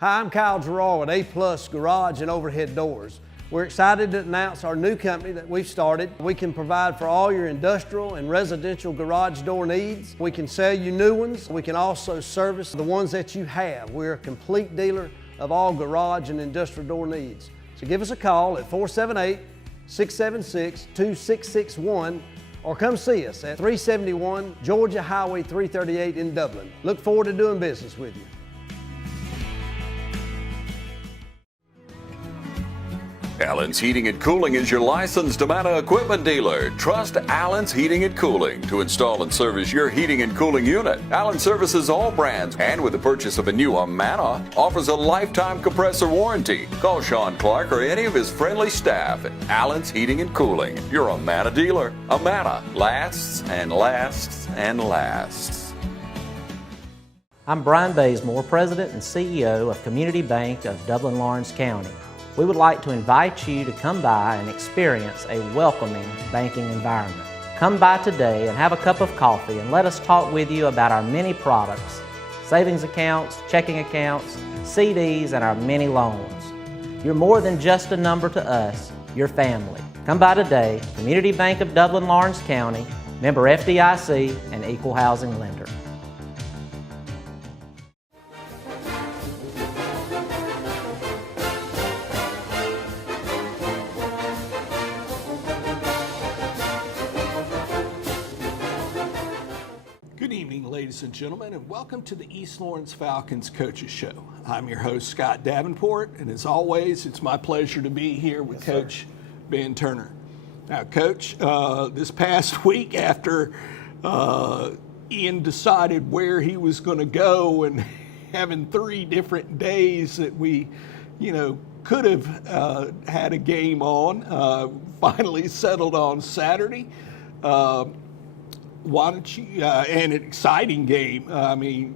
Hi, I'm Kyle Gerard with A+ Garage and Overhead Doors. We're excited to announce our new company that we've started. We can provide for all your industrial and residential garage door needs. We can sell you new ones. We can also service the ones that you have. We're a complete dealer of all garage and industrial door needs. So give us a call at 478-676-2661 or come see us at 371 Georgia Highway 338 in Dublin. Look forward to doing business with you. Allen's Heating and Cooling is your licensed Amana equipment dealer. Trust Allen's Heating and Cooling to install and service your heating and cooling unit. Allen services all brands, and with the purchase of a new Amana, offers a lifetime compressor warranty. Call Sean Clark or any of his friendly staff at Allen's Heating and Cooling, your Amana dealer. Amana lasts and lasts and lasts. I'm Brian Bazemore, President and CEO of Community Bank of Dublin-Lawrence County. We would like to invite you to come by and experience a welcoming banking environment. Come by today and have a cup of coffee and let us talk with you about our many products, savings accounts, checking accounts, CDs, and our many loans. You're more than just a number to us, you're family. Come by today, Community Bank of Dublin-Lawrence County, member FDIC and equal housing lender. Good evening, ladies and gentlemen, and welcome to the East Lawrence Falcons Coaches Show. I'm your host, Scott Davenport, and as always, it's my pleasure to be here with Coach Ben Turner. Now, Coach, this past week after Ian decided where he was going to go and having 3 different days that we, could have had a game on, finally settled on Saturday. Why don't you, and an exciting game.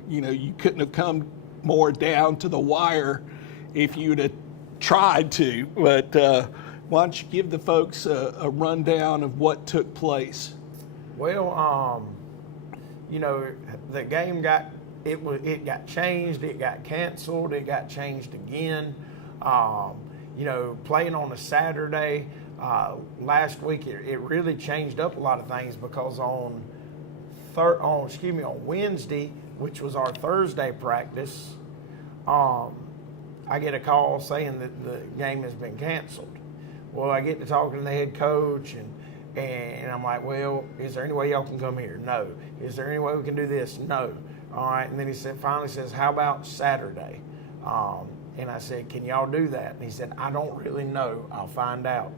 You couldn't have come more down to the wire if you'd have tried to, but why don't you give the folks a rundown of what took place? Well, the game got changed, it got canceled, it got changed again. Playing on a Saturday, last week it really changed up a lot of things because on Wednesday, which was our Thursday practice, I get a call saying that the game has been canceled. Well, I get to talking to the head coach and I'm like, well, is there any way y'all can come here? No. Is there any way we can do this? No. All right. And then he finally says, how about Saturday? And I said, can y'all do that? And he said, I don't really know. I'll find out.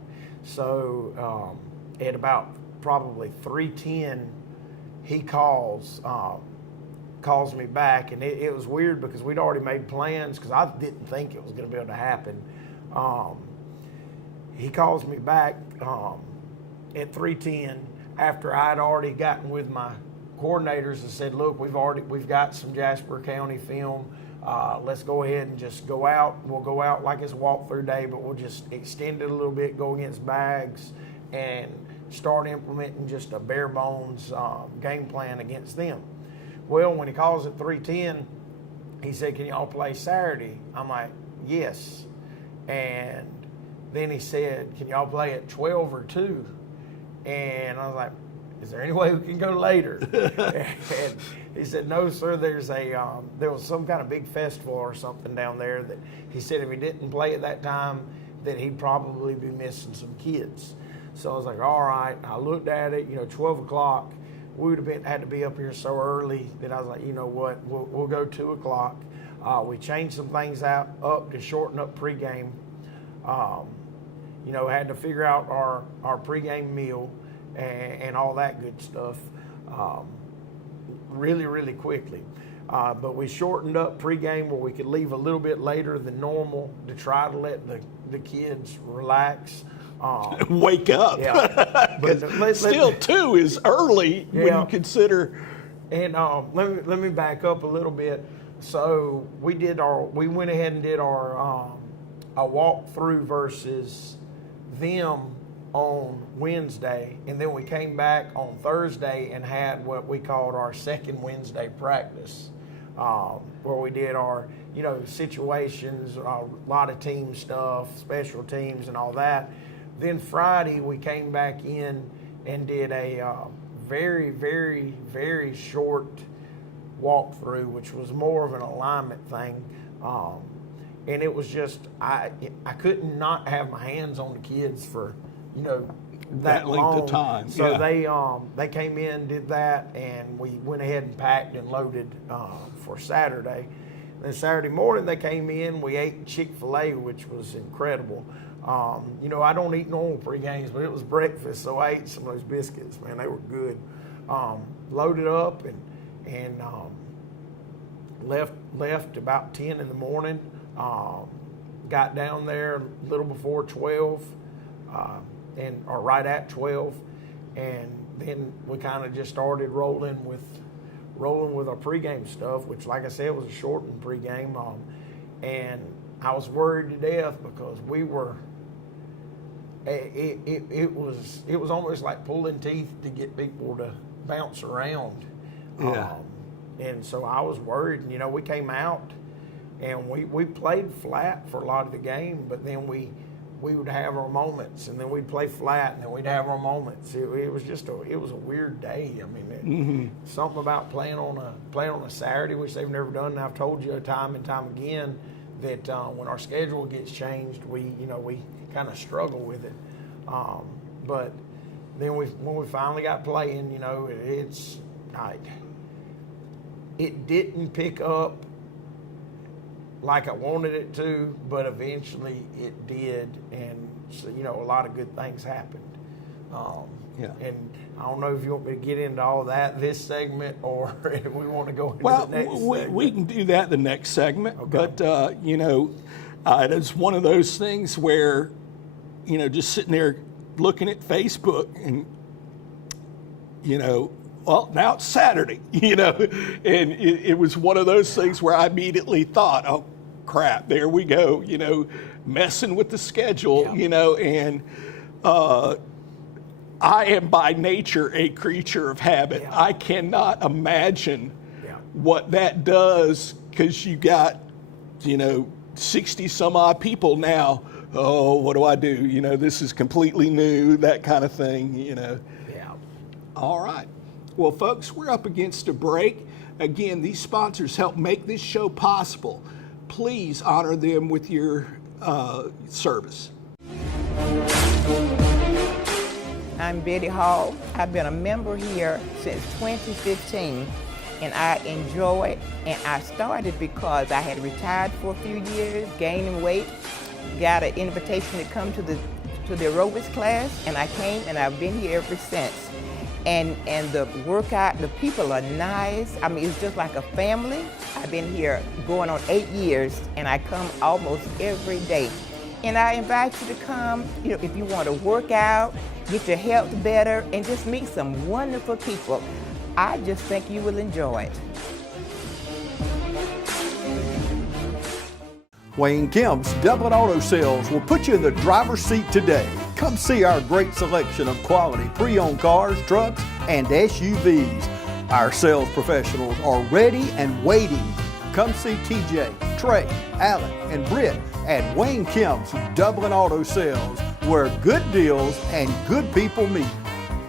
So at about probably 3:10, he calls me back, and it was weird because we'd already made plans because I didn't think it was going to be able to happen. He calls me back at 3:10 after I'd already gotten with my coordinators and said, look, we've got some Jasper County film. Let's go ahead and just go out. We'll go out like it's a walkthrough day, but we'll just extend it a little bit, go against bags, and start implementing just a bare bones game plan against them. Well, when he calls at 3:10, he said, can y'all play Saturday? I'm like, yes. And then he said, can y'all play at 12 or 2? And I was like, is there any way we can go later? And he said, no, sir, there was some kind of big festival or something down there that he said if he didn't play at that time, that he'd probably be missing some kids. So I was like, all right. I looked at it, 12 o'clock. We would have had to be up here so early that I was like, you know what, we'll go 2 o'clock. We changed some things up to shorten up pregame. Had to figure out our pregame meal and all that good stuff really, really quickly. But we shortened up pregame where we could leave a little bit later than normal to try to let the kids relax. Wake up. Yeah. But still 2 is early when you consider. And let me back up a little bit. So we went ahead and did our a walkthrough versus them on Wednesday, and then we came back on Thursday and had what we called our second Wednesday practice. where we did our, situations, a lot of team stuff, special teams and all that. Then Friday we came back in and did a very, very, very short walkthrough, which was more of an alignment thing. And it was just, I couldn't not have my hands on the kids for, that length long. of time. So yeah. they came in, did that, and we went ahead and packed and loaded for Saturday. Then Saturday morning they came in, we ate Chick-fil-A, which was incredible. I don't eat normal pre-games, but it was breakfast, so I ate some of those biscuits. Man, they were good. Loaded up and left about 10 in the morning. Got down there a little before 12, or right at 12, and then we kind of just started rolling with our pregame stuff, which, like I said, was a shortened pregame. And I was worried to death because we were. It was almost like pulling teeth to get people to bounce around. Yeah. And so I was worried. We came out and we played flat for a lot of the game, but then we would have our moments, and then we'd play flat, and then we'd have our moments. It was just it was a weird day. I mean, something about playing on a Saturday, which they've never done. And I've told you time and time again that when our schedule gets changed, we kind of struggle with it. But then when we finally got playing, it didn't pick up like I wanted it to, but eventually it did, and so, a lot of good things happened. And I don't know if you want me to get into all of that this segment, or if we want to go into the next segment. We can do that the next segment. Okay. But it's one of those things where, just sitting there looking at Facebook and, well, now it's Saturday, and it was one of those things where I immediately thought, oh, crap, there we go, messing with the schedule, and I am by nature a creature of habit. Yeah. I cannot imagine what that does, because you got, 60 some odd people now. Oh, what do I do? This is completely new, that kind of thing, Yeah. All right. Well, folks, we're up against a break. Again, these sponsors help make this show possible. Please honor them with your service. I'm Betty Hall. I've been a member here since 2015, and I enjoy it. And I started because I had retired for a few years, gaining weight, got an invitation to come to the aerobics class, and I came, and I've been here ever since. And the workout, the people are nice. I mean, it's just like a family. I've been here going on 8 years, and I come almost every day. And I invite you to come, if you want to work out, get your health better, and just meet some wonderful people. I just think you will enjoy it. Wayne Kemp's Dublin Auto Sales will put you in the driver's seat today. Come see our great selection of quality pre-owned cars, trucks, and SUVs. Our sales professionals are ready and waiting. Come see TJ, Trey, Alan, and Britt at Wayne Kemp's Dublin Auto Sales, where good deals and good people meet.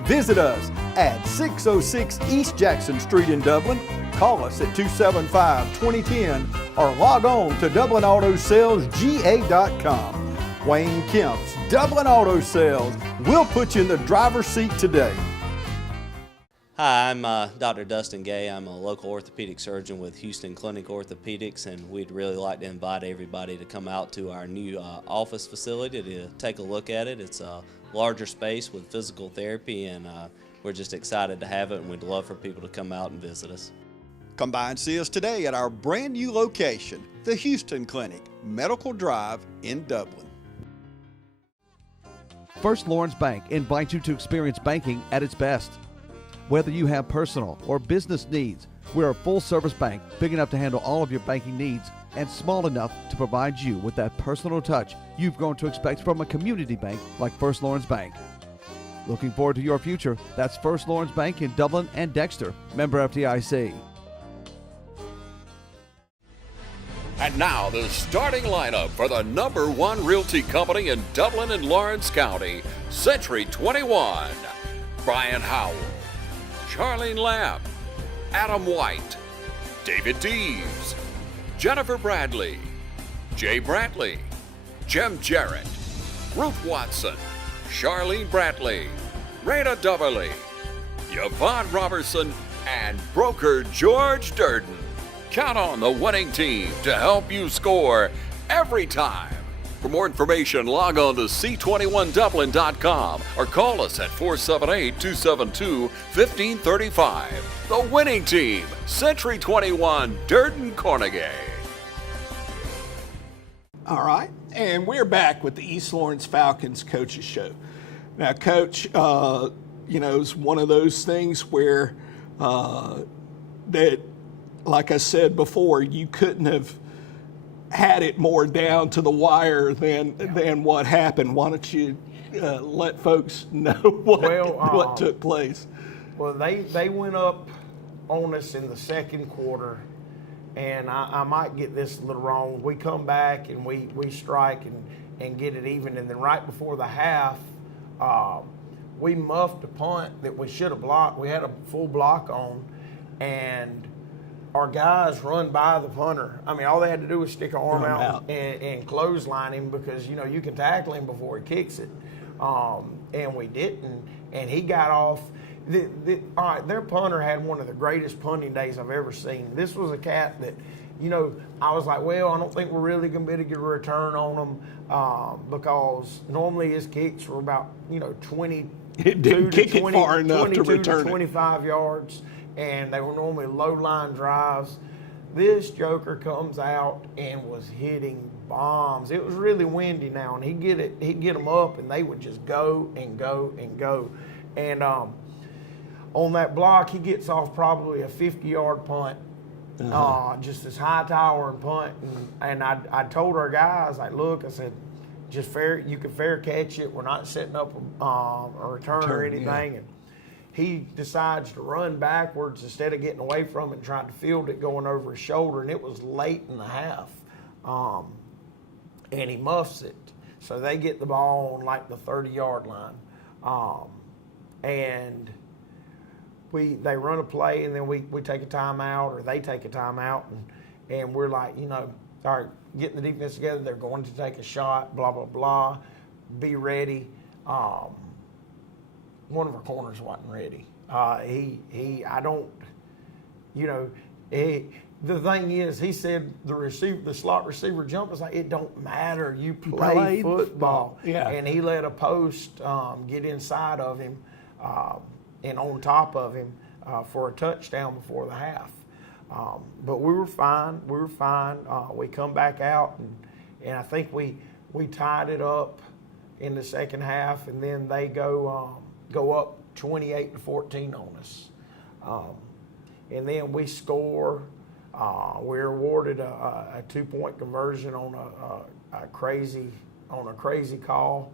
Visit us at 606 East Jackson Street in Dublin. Call us at 275-2010 or log on to DublinAutoSalesGA.com. Wayne Kemp's Dublin Auto Sales will put you in the driver's seat today. Hi, I'm Dr. Dustin Gay. I'm a local orthopedic surgeon with Houston Clinic Orthopedics, and we'd really like to invite everybody to come out to our new office facility to take a look at it. It's a larger space with physical therapy, and we're just excited to have it, and we'd love for people to come out and visit us. Come by and see us today at our brand new location, the Houston Clinic, Medical Drive in Dublin. First Lawrence Bank invites you to experience banking at its best. Whether you have personal or business needs, we're a full-service bank big enough to handle all of your banking needs and small enough to provide you with that personal touch you've grown to expect from a community bank like First Lawrence Bank. Looking forward to your future. That's First Lawrence Bank in Dublin and Dexter, member FDIC. And now the starting lineup for the #1 realty company in Dublin and Lawrence County, Century 21. Brian Howell, Charlene Lamb, Adam White, David Deves, Jennifer Bradley, Jay Brantley, Jim Jarrett, Ruth Watson, Charlene Brantley, Raina Duberly, Yvonne Robertson, and broker George Durden. Count on the winning team to help you score every time. For more information, log on to c21dublin.com or call us at 478-272-1535. The winning team, Century 21, Durden Carnegie. All right, and we're back with the East Lawrence Falcons Coaches Show. Now, Coach, it's one of those things where that, like I said before, you couldn't have had it more down to the wire than what happened. Why don't you let folks know what took place? Well, they went up on us in the second quarter, and I might get this a little wrong. We come back and we strike and get it even, and then right before the half, we muffed a punt that we should have blocked. We had a full block on, and our guys run by the punter. I mean, all they had to do was stick an arm out and clothesline him, because, you can tackle him before he kicks it. And we didn't, and he got off. All right, their punter had one of the greatest punting days I've ever seen. This was a cat that, I was like, well, I don't think we're really going to be able to get a return on him, because normally his kicks were about, 22 it didn't kick it far enough to return 25 yards. And they were normally low-line drives. This joker comes out and was hitting bombs. It was really windy now, and he'd get them up, and they would just go and go and go. And on that block, he gets off probably a 50-yard punt, just this high-towering punt. And I told our guys, look, I said, just you can fair catch it. We're not setting up a return or anything. Yeah. And he decides to run backwards instead of getting away from it and trying to field it going over his shoulder, and it was late in the half. And he muffs it. So they get the ball on the 30-yard line. And they run a play, and then we take a timeout, or they take a timeout, and we're like, all right, getting the defense together, they're going to take a shot, blah, blah, blah, be ready. One of our corners wasn't ready. The thing is, he said the slot receiver jump is like, it don't matter. You play football. Yeah. And he let a post get inside of him and on top of him for a touchdown before the half. But we were fine. We come back out, and I think we tied it up in the second half, and then they go up 28-14 on us. And then we score. We're awarded a 2-point conversion on a crazy call.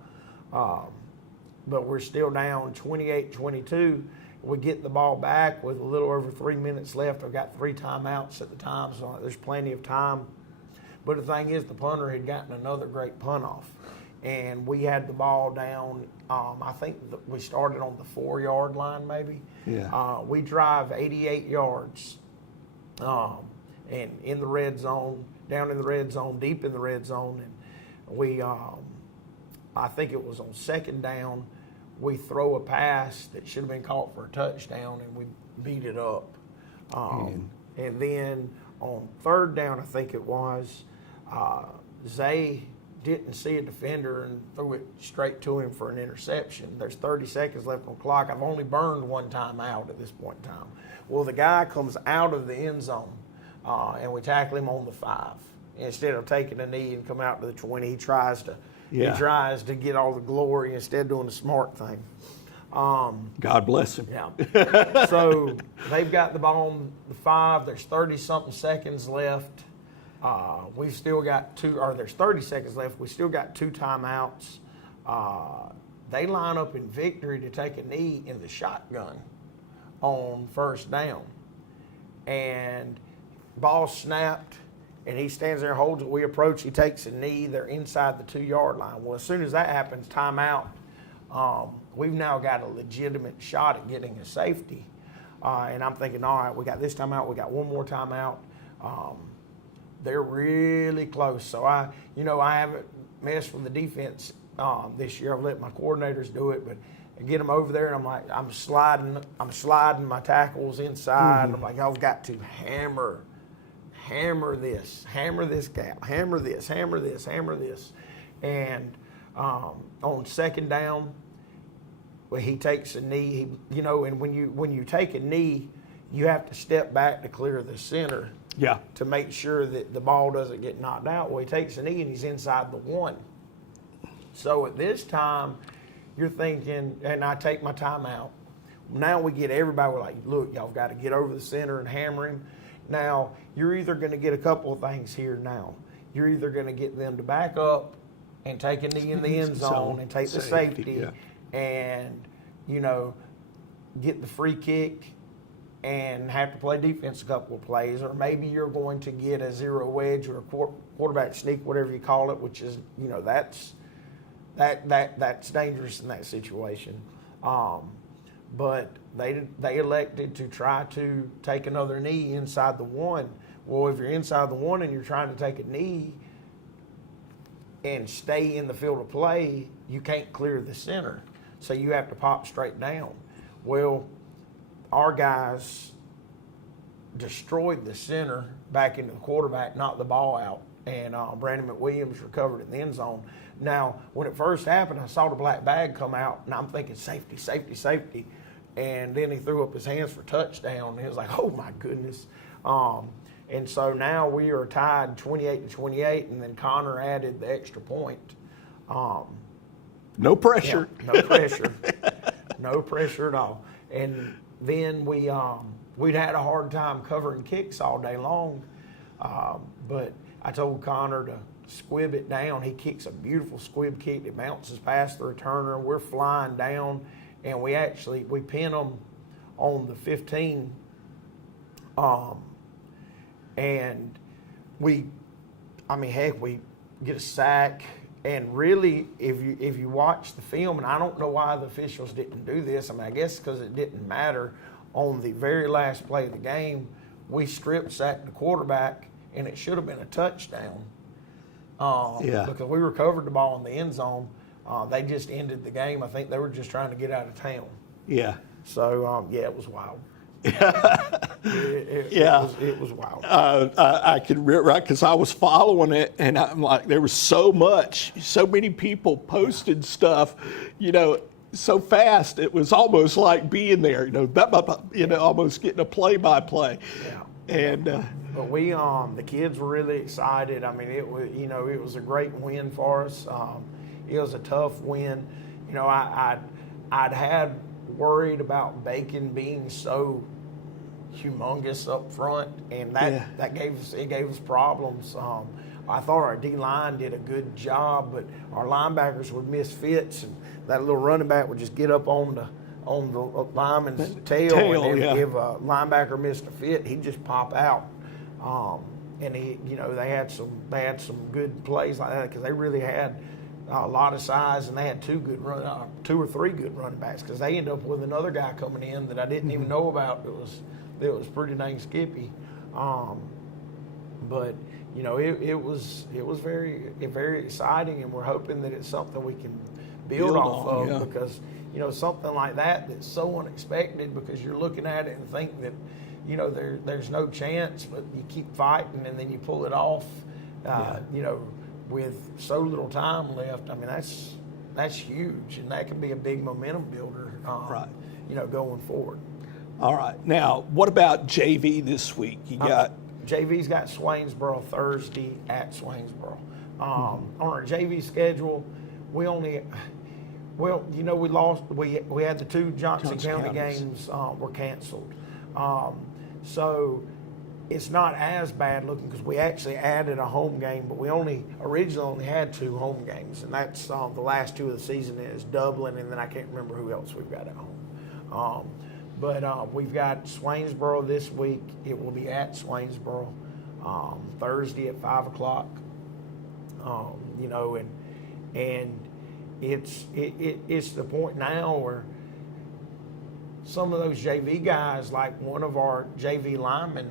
But we're still down 28-22. We get the ball back with a little over 3 minutes left. I've got 3 timeouts at the time, so there's plenty of time. But the thing is, the punter had gotten another great punt off. And we had the ball down, I think we started on the 4-yard line maybe. Yeah. We drive 88 yards and in the red zone, down in the red zone, deep in the red zone. And we, I think it was on second down, we throw a pass that should have been caught for a touchdown, and we beat it up. And then on third down, I think it was, Zay didn't see a defender and threw it straight to him for an interception. There's 30 seconds left on the clock. I've only burned 1 time out at this point in time. Well, the guy comes out of the end zone, and we tackle him on the 5. Instead of taking a knee and come out to the 20, he tries to get all the glory instead of doing the smart thing. God bless him. Yeah. So they've got the ball on the 5. There's 30-something seconds left. We've still got there's 30 seconds left. We still got 2 timeouts. They line up in victory to take a knee in the shotgun on first down. And ball snapped, and he stands there and holds it. We approach, he takes a knee, they're inside the 2-yard line. Well, as soon as that happens, timeout. We've now got a legitimate shot at getting a safety. And I'm thinking, all right, we got this timeout, we got one more timeout. They're really close. So I haven't messed with the defense this year. I've let my coordinators do it, but I get them over there, and I'm like, I'm sliding my tackles inside. I'm like, I've got to hammer this gap, hammer this. And on second down, well, he takes a knee. And when you take a knee, you have to step back to clear the center. Yeah. To make sure that the ball doesn't get knocked out. Well, he takes a knee and he's inside the 1. So at this time, you're thinking, and I take my timeout. Now we get everybody, we're like, look, y'all got to get over the center and hammer him. Now, you're either going to get a couple of things here now. You're either going to get them to back up and take a knee in the end zone and take the safety and, get the free kick and have to play defense a couple of plays, or maybe you're going to get a zero wedge or a quarterback sneak, whatever you call it, which is, that's dangerous in that situation. But they elected to try to take another knee inside the 1. Well, if you're inside the 1 and you're trying to take a knee and stay in the field of play, you can't clear the center. So you have to pop straight down. Well, our guys destroyed the center back into the quarterback, knocked the ball out, and Brandon McWilliams recovered in the end zone. Now, when it first happened, I saw the black bag come out, and I'm thinking, safety, safety, safety. And then he threw up his hands for touchdown, and it was like, oh, my goodness. And so now we are tied 28-28, and then Connor added the extra point. No pressure. Yeah, no pressure. No pressure at all. And then we'd had a hard time covering kicks all day long, but I told Connor to squib it down. He kicks a beautiful squib kick that bounces past the returner. We're flying down, and we pin them on the 15, and we get a sack. And really, if you watch the film, and I don't know why the officials didn't do this. I guess because it didn't matter. On the very last play of the game, we strip sacked the quarterback, and it should have been a touchdown. Because we recovered the ball in the end zone. They just ended the game. I think they were just trying to get out of town. Yeah. So, it was wild. It was wild. I can right, because I was following it, and I'm like, there was so many people posted stuff, so fast. It was almost like being there, almost getting a play-by-play. Yeah. And but we, the kids were really excited. It was, it was a great win for us. It was a tough win. I'd had worried about Bacon being so humongous up front, and that gave us problems. I thought our D-line did a good job, but our linebackers would miss fits, and that little running back would just get up on the lineman's tail, and if a linebacker missed a fit, he'd just pop out. And they had some good plays like that, because they really had a lot of size, and they had two or three good running backs, because they ended up with another guy coming in that I didn't even know about. It was pretty dang skippy, but it was very, very exciting, and we're hoping that it's something we can build off of, because something like that's so unexpected, because you're looking at it and think that there's no chance, but you keep fighting and then you pull it off. With so little time left, that's huge, and that can be a big momentum builder, right? Going forward. All right. Now, what about JV this week? JV's got Swainsboro Thursday at Swainsboro. On our JV schedule, we lost. We had the two Johnson County games were canceled, so it's not as bad looking, because we actually added a home game, but we originally only had two home games, and that's the last two of the season is Dublin, and then I can't remember who else we've got at home. But we've got Swainsboro this week. It will be at Swainsboro. Thursday at 5 o'clock. You know, and it's the point now where some of those JV guys, like one of our JV linemen,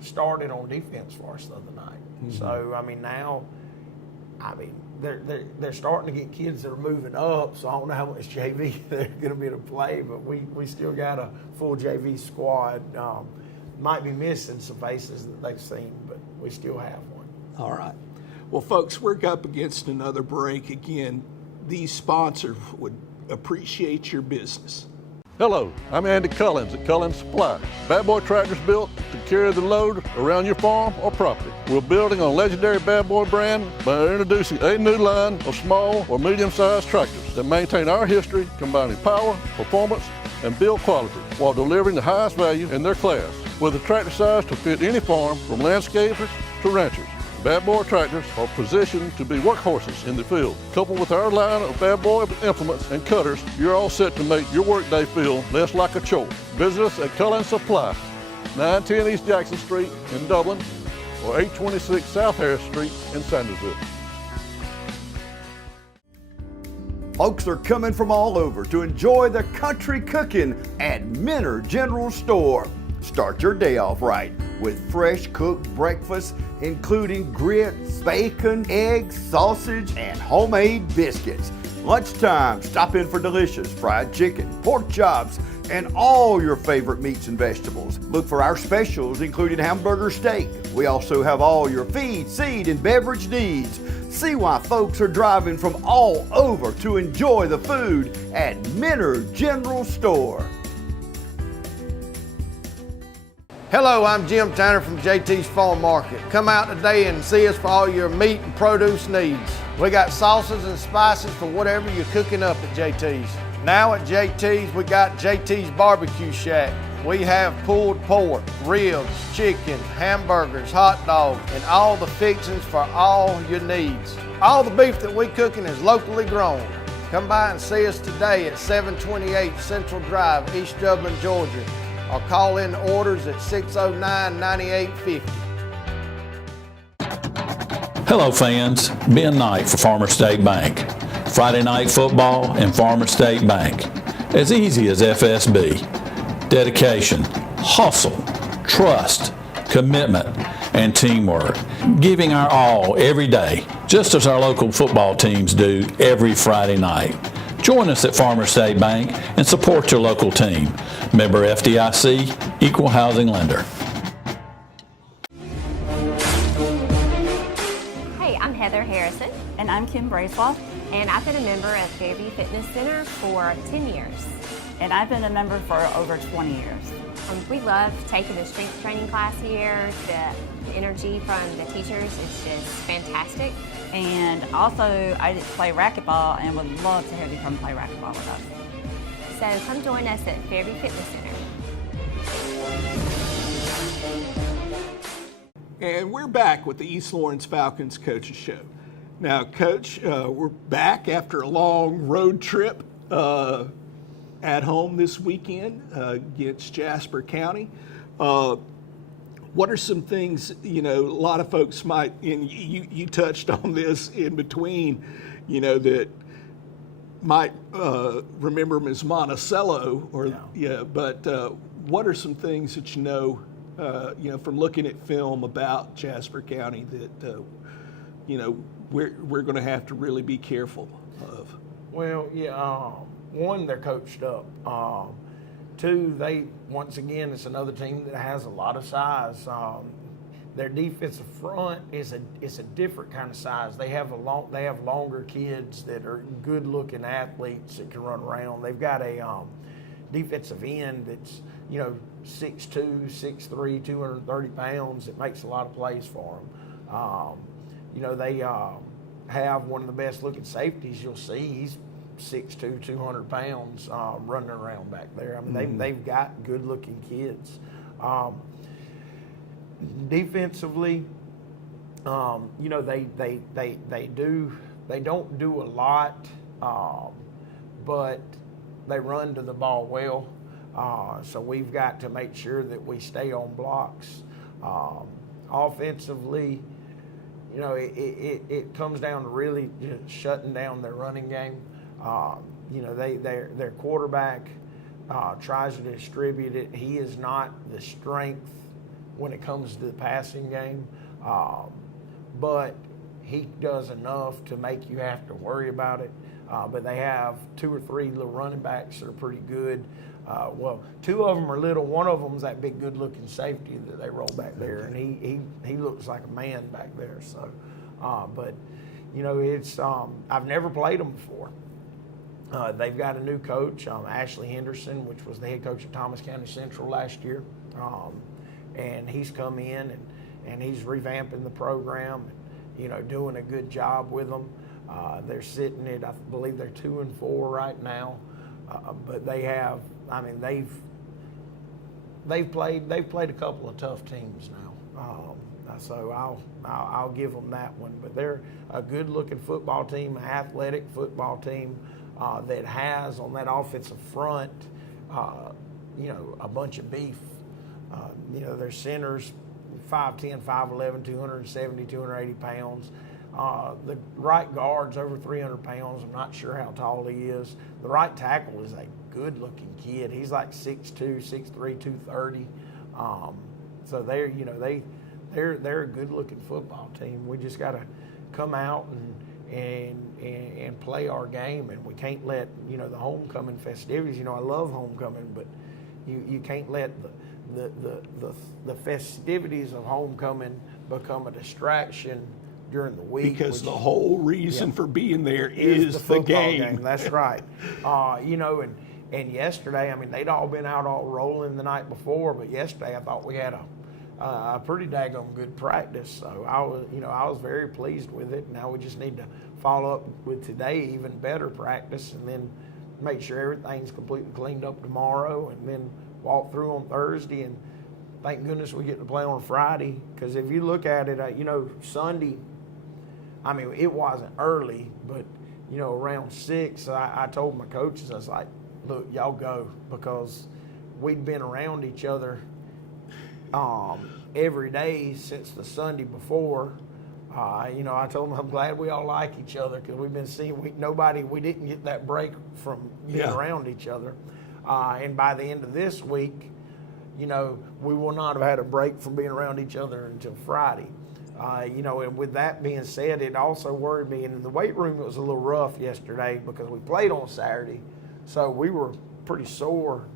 started on defense for us the other night. Mm-hmm. So I mean now, they're starting to get kids that are moving up. So I don't know how much JV they're going to be able to play, but we still got a full JV squad. Might be missing some faces that they've seen, but we still have one. All right. Well, folks, we're up against another break. Again, these sponsors would appreciate your business. Hello, I'm Andy Cullins at Cullins Supply. Bad Boy tractors built to carry the load around your farm or property. We're building on legendary Bad Boy brand by introducing a new line of small or medium-sized tractors that maintain our history, combining power, performance, and build quality while delivering the highest value in their class. With a tractor size to fit any farm, from landscapers to ranchers, Bad Boy tractors are positioned to be workhorses in the field. Coupled with our line of Bad Boy implements and cutters, you're all set to make your workday feel less like a chore. Visit us at Cullins Supply, 910 East Jackson Street in Dublin, or 826 South Harris Street in Sandersville. Folks are coming from all over to enjoy the country cooking at Minner General Store. Start your day off right with fresh cooked breakfast, including grits, bacon, eggs, sausage, and homemade biscuits. Lunchtime, stop in for delicious fried chicken, pork chops, and all your favorite meats and vegetables. Look for our specials, including hamburger steak. We also have all your feed, seed, and beverage needs. See why folks are driving from all over to enjoy the food at Minner General Store. Hello, I'm Jim Tanner from JT's Farm Market. Come out today and see us for all your meat and produce needs. We got sauces and spices for whatever you're cooking up at JT's. Now at JT's, we got JT's Barbecue Shack. We have pulled pork, ribs, chicken, hamburgers, hot dogs, and all the fixings for all your needs. All the beef that we cooking is locally grown. Come by and see us today at 728 Central Drive, East Dublin, Georgia, or call in orders at 609-9850. Hello fans, Ben Knight for Farmer State Bank. Friday night football and Farmer State Bank. As easy as FSB. Dedication, hustle, trust, commitment, and teamwork. Giving our all every day, just as our local football teams do every Friday night. Join us at Farmer State Bank and support your local team. Member FDIC, Equal Housing Lender. Hey, I'm Heather Harrison. And I'm Kim Bracelaw. And I've been a member of Fairview Fitness Center for 10 years. And I've been a member for over 20 years. We love taking the strength training class here. The energy from the teachers is just fantastic. And also, I play racquetball and would love to have you come play racquetball with us. So come join us at Fairview Fitness Center. And we're back with the East Lawrence Falcons Coaches Show. Now, Coach, we're back after a long road trip at home this weekend against Jasper County. What are some things, a lot of folks might, and you touched on this in between, that might remember them as Monticello, but what are some things that from looking at film about Jasper County that, we're going to have to really be careful of? Well, one, they're coached up. Two, once again, it's another team that has a lot of size. Their defensive front is a different kind of size. They have longer kids that are good-looking athletes that can run around. They've got a defensive end that's 6'2", 6'3", 230 pounds. It makes a lot of plays for them. They have one of the best-looking safeties you'll see. He's 6'2", 200 pounds running around back there. I mean, they've got good-looking kids. Defensively, they don't do a lot, but they run to the ball well. So we've got to make sure that we stay on blocks. offensively, you know, it comes down to really just shutting down their running game. You know, their quarterback tries to distribute it. He is not the strength when it comes to the passing game, but he does enough to make you have to worry about it. But they have 2 or 3 little running backs that are pretty good. Well, 2 of them are little. One of them is that big, good-looking safety that they roll back there, and he looks like a man back there. So, but you know, it's I've never played them before. They've got a new coach, Ashley Henderson, which was the head coach at Thomas County Central last year, and he's come in and he's revamping the program, and, you know, doing a good job with them. They're sitting at, I believe they're 2-4 right now, but they have, I mean, they've played a couple of tough teams now, so I'll give them that one. But they're a good-looking football team, an athletic football team that has on that offensive front, you know, a bunch of beef. You know, their centers, 5'10", 5'11", 270, 280 pounds. The right guard's over 300 pounds. I'm not sure how tall he is. The right tackle is a good-looking kid. He's like 6'2", 6'3", 230. So they're, you know, they're a good-looking football team. We just got to come out and play our game, and we can't let, you know, the homecoming festivities. You know, I love homecoming, but you can't let the festivities of homecoming become a distraction during the week. Because the whole reason for being there is the game. That's right. You know, and yesterday, I mean, they'd all been out all rolling the night before, but yesterday I thought we had a pretty daggone good practice. So I was very pleased with it. Now we just need to follow up with today, even better practice, and then make sure everything's completely cleaned up tomorrow, and then walk through on Thursday. And thank goodness we get to play on Friday, because if you look at it, you know, Sunday, I mean, it wasn't early, but, you know, around 6, I told my coaches, I was like, look, y'all go, because we'd been around each other every day since the Sunday before. You know, I told them I'm glad we all like each other, because we've been seeing, we didn't get that break from being around each other. And by the end of this week, you know, we will not have had a break from being around each other until Friday. You know, and with that being said, it also worried me. And in the weight room, it was a little rough yesterday because we played on Saturday. So we were pretty sore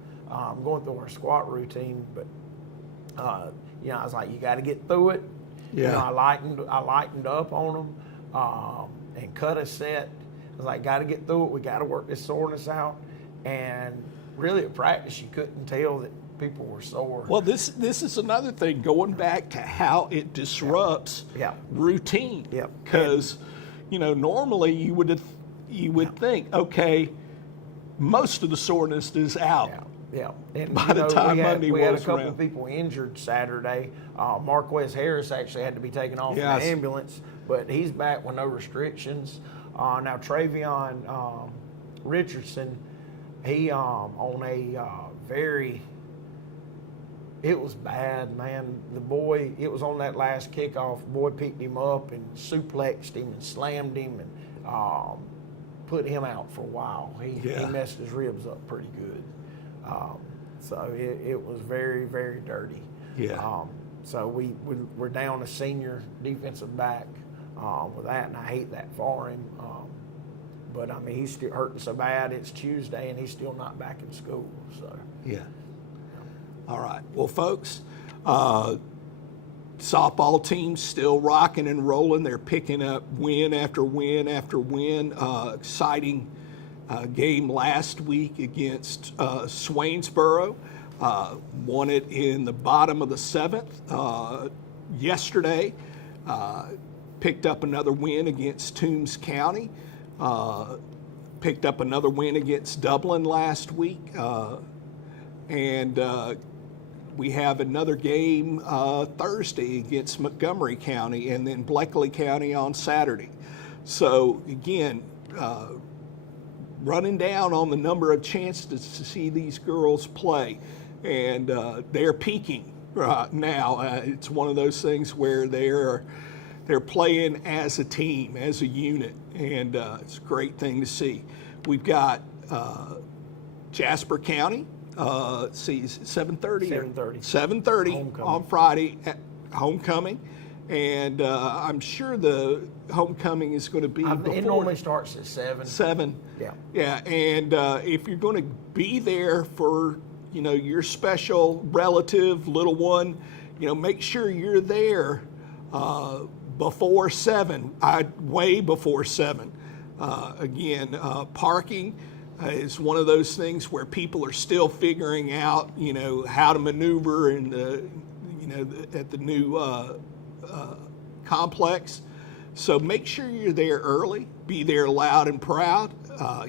going through our squat routine. But, you know, I was like, you got to get through it. Yeah. You know, I lightened up on them and cut a set. I was like, got to get through it. We got to work this soreness out. And really at practice, you couldn't tell that people were sore. Well, this is another thing, going back to how it disrupts routine. Because, you know, normally you would think, okay, most of the soreness is out. And by the time Monday we had a rolls couple around. people injured Saturday. Marquez Harris actually had to be taken off in the ambulance, but he's back with no restrictions. Now Travion Richardson, he on a it was bad, man. The boy, it was on that last kickoff. Boy picked him up and suplexed him and slammed him and put him out for a while. He messed his ribs up pretty good. So it was very, very dirty. So we're down a senior defensive back with that, and I hate that for him. But I mean, he's still hurting so bad. It's Tuesday, and he's still not back in school. So All right. Well, folks, softball team's still rocking and rolling. They're picking up win after win after win. Exciting game last week against Swainsboro. Won it in the bottom of the 7th. Yesterday, picked up another win against Toombs County. Picked up another win against Dublin last week. And we have another game Thursday against Montgomery County, and then Bleckley County on Saturday. So again, running down on the number of chances to see these girls play, and they're peaking. now. It's one of those things where they're playing as a team, as a unit, and it's a great thing to see. We've got Jasper County. See, 7:30. 7:30 on Friday at homecoming, and I'm sure the homecoming is going to be. It normally starts at 7. 7. Yeah. Yeah, and if you're going to be there for your special relative, little one, make sure you're there before 7. Way before 7. Again, parking is one of those things where people are still figuring out, how to maneuver in at the new complex. So make sure you're there early. Be there loud and proud.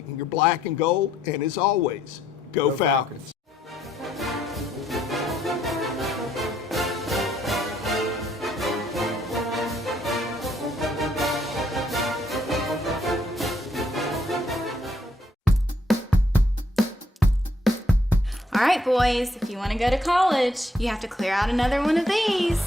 You're black and gold, and as always, go Falcons. All right, boys, if you want to go to college, you have to clear out another one of these.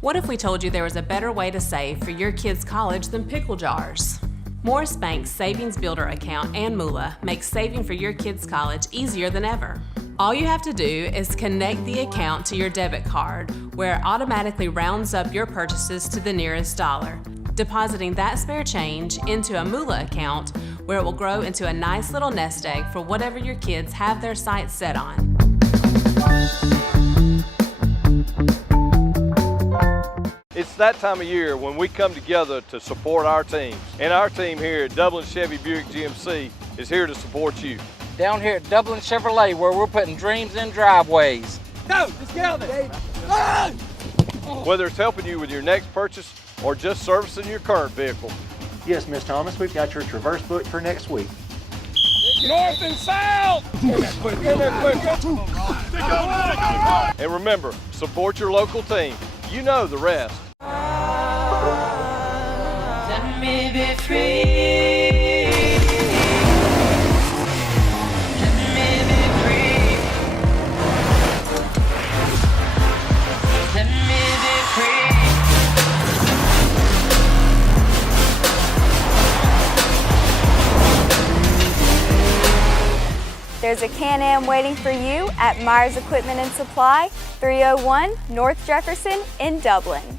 What if we told you there was a better way to save for your kids' college than pickle jars? Morris Bank's Savings Builder account and moolah makes saving for your kids' college easier than ever. All you have to do is connect the account to your debit card, where it automatically rounds up your purchases to the nearest dollar, depositing that spare change into a moolah account where it will grow into a nice little nest egg for whatever your kids have their sights set on. It's that time of year when we come together to support our teams. And our team here at Dublin Chevy Buick GMC is here to support you. Down here at Dublin Chevrolet, where we're putting dreams in driveways. Go! Let's get out there! Whether it's helping you with your next purchase or just servicing your current vehicle. Yes, Miss Thomas, we've got your Traverse booked for next week. North and south! And remember, support your local team. You know the rest. Let me be free. Let me be free. Let me be free. There's a Can-Am waiting for you at Myers Equipment and Supply, 301 North Jefferson in Dublin.